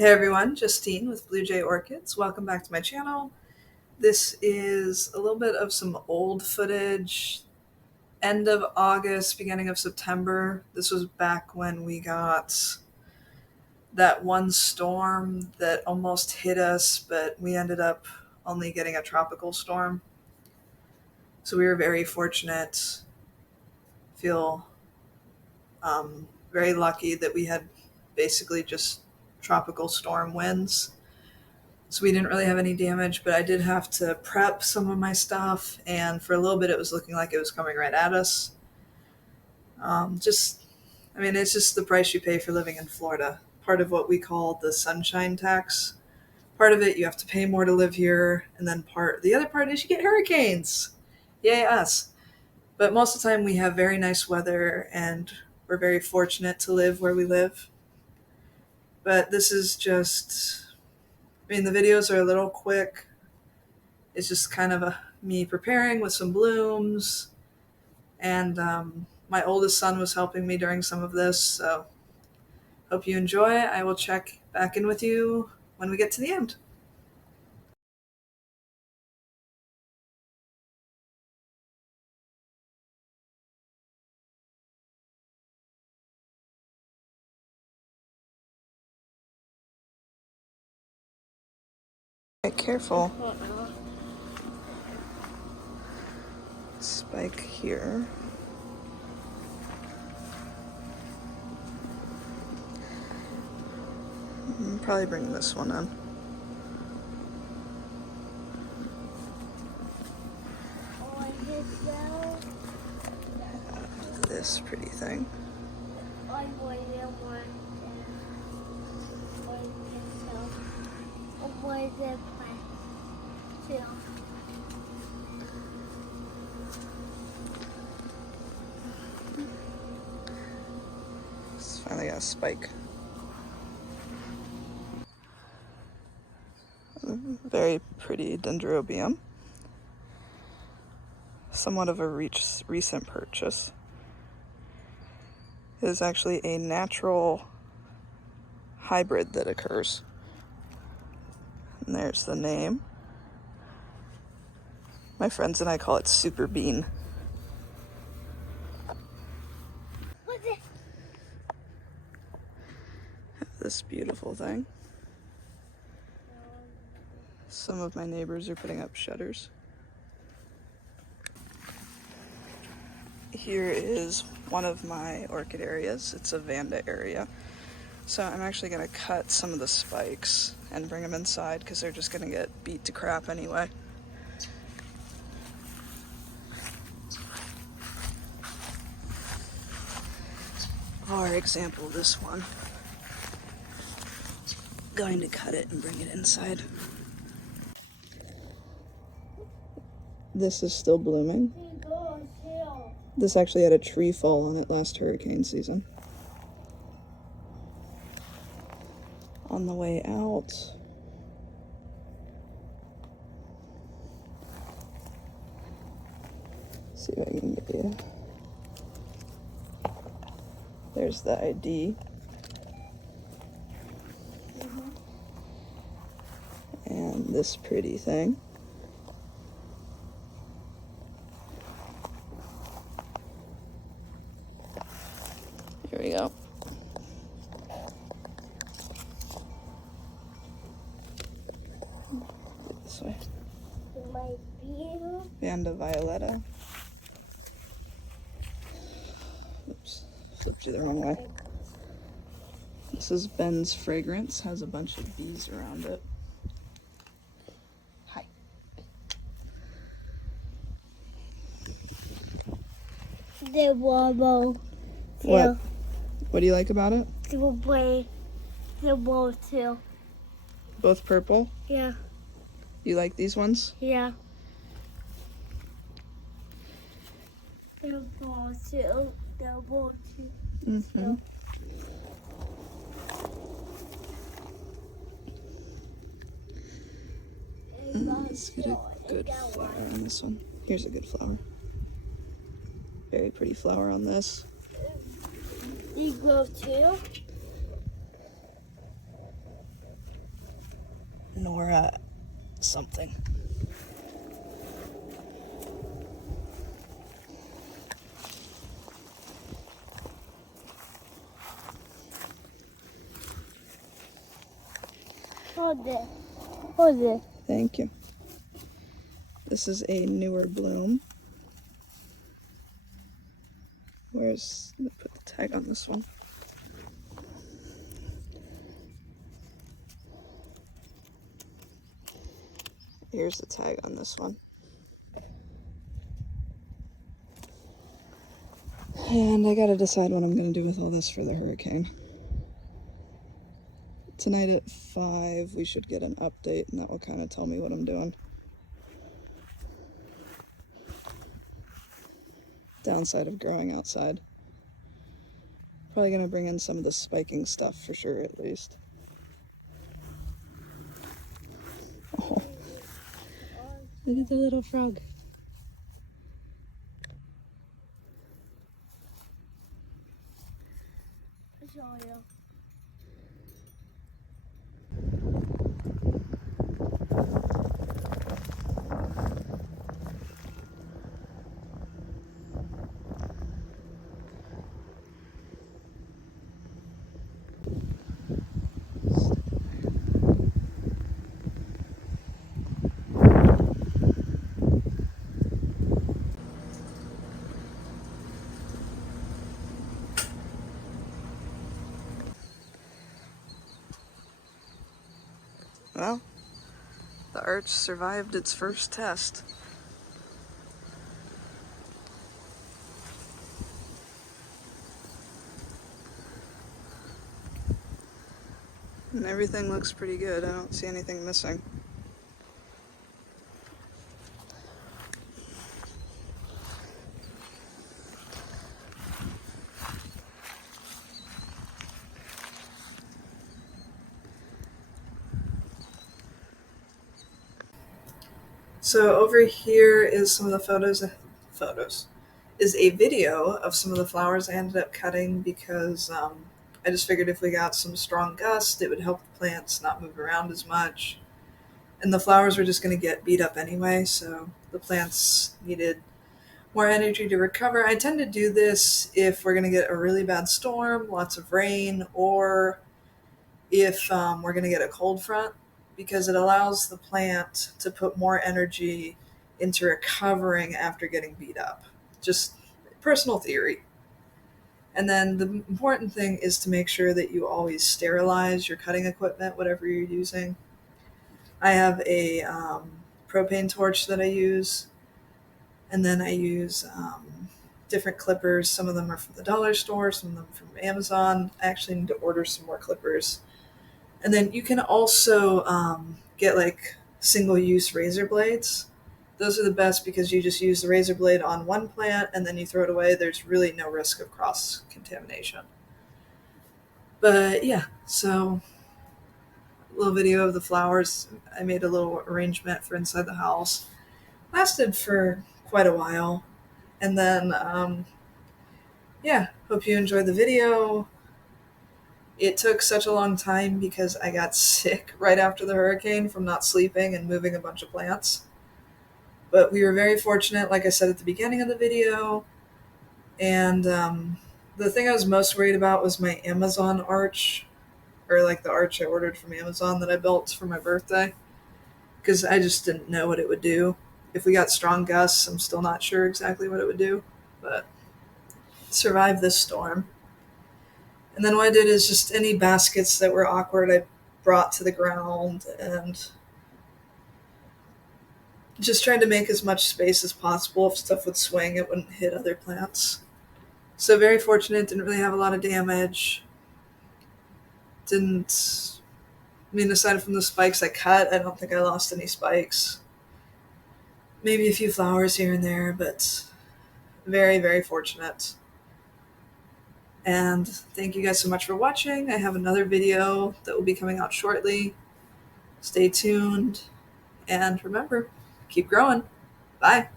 Hey everyone, Justine with Blue Jay Orchids. Welcome back to my channel. This is a little bit of some old footage, end of August, beginning of September. This was back when we got that one storm that almost hit us, but we ended up only getting a tropical storm. So we were very fortunate, feel very lucky that we had basically just tropical storm winds. So we didn't really have any damage, but I did have to prep some of my stuff, and for a little bit it was looking like it was coming right at us. It's just the price you pay for living in Florida. Part of what we call the sunshine tax. Part of it you have to pay more to live here, and then the other part is you get hurricanes. Yay us. But most of the time we have very nice weather, and we're very fortunate to live where we live. But this is just, the videos are a little quick. It's just kind of me preparing with some blooms, and my oldest son was helping me during some of this, so hope you enjoy. I will check back in with you when we get to the end. Careful. Spike here. Probably bring this one in. This pretty thing. It's finally got a spike. Very pretty dendrobium. Somewhat of a recent purchase. It is actually a natural hybrid that occurs. And there's the name. My friends and I call it Super Bean. This beautiful thing. Some of my neighbors are putting up shutters. Here is one of my orchid areas. It's a Vanda area. So I'm actually going to cut some of the spikes and bring them inside because they're just going to get beat to crap anyway. For example, this one. Going to cut it and bring it inside. This is still blooming. This actually had a tree fall on it last hurricane season. On the way out, see what I can get you. There's the ID. And this pretty thing. Here we go. This way. Vanda Violetta. Oops, flipped you the wrong way. This is Ben's Fragrance. Has a bunch of bees around it. Hi. The wobble. What? What do you like about it? The wobble too. Both purple? Yeah. You like these ones? Yeah. The ball too. The ball too. Mm-hmm. Let's get a good flower on this one. Here's a good flower. Very pretty flower on this. You grow too? or something. Hold it. Hold it. Thank you. This is a newer bloom. Let's put the tag on this one. Here's the tag on this one. And I gotta decide what I'm gonna do with all this for the hurricane. Tonight at 5, we should get an update, and that will kind of tell me what I'm doing. Downside of growing outside. Probably gonna bring in some of the spiking stuff for sure, at least. Oh, look at the little frog. I'll show you. Well, the arch survived its first test. And everything looks pretty good. I don't see anything missing. So over here is some of the photos is a video of some of the flowers I ended up cutting because I just figured if we got some strong gusts, it would help the plants not move around as much. And the flowers were just going to get beat up anyway, so the plants needed more energy to recover. I tend to do this if we're going to get a really bad storm, lots of rain, or if we're going to get a cold front, because it allows the plant to put more energy into recovering after getting beat up. Just personal theory. And then the important thing is to make sure that you always sterilize your cutting equipment, whatever you're using. I have a propane torch that I use, and then I use different clippers. Some of them are from the dollar store, some of them from Amazon. I actually need to order some more clippers. And then you can also get like single-use razor blades. Those are the best because you just use the razor blade on one plant and then you throw it away. There's really no risk of cross-contamination. But yeah, so a little video of the flowers. I made a little arrangement for inside the house. Lasted for quite a while. And then, yeah, hope you enjoyed the video. It took such a long time because I got sick right after the hurricane from not sleeping and moving a bunch of plants. But we were very fortunate, like I said at the beginning of the video. And the thing I was most worried about was my Amazon arch, or like the arch I ordered from Amazon that I built for my birthday, because I just didn't know what it would do. If we got strong gusts, I'm still not sure exactly what it would do, but survived this storm. And then what I did is just any baskets that were awkward, I brought to the ground and just tried to make as much space as possible. If stuff would swing, it wouldn't hit other plants. So very fortunate, didn't really have a lot of damage. Aside from the spikes I cut, I don't think I lost any spikes. Maybe a few flowers here and there, but very, very fortunate. And thank you guys so much for watching. I have another video that will be coming out shortly. Stay tuned. And remember, keep growing. Bye.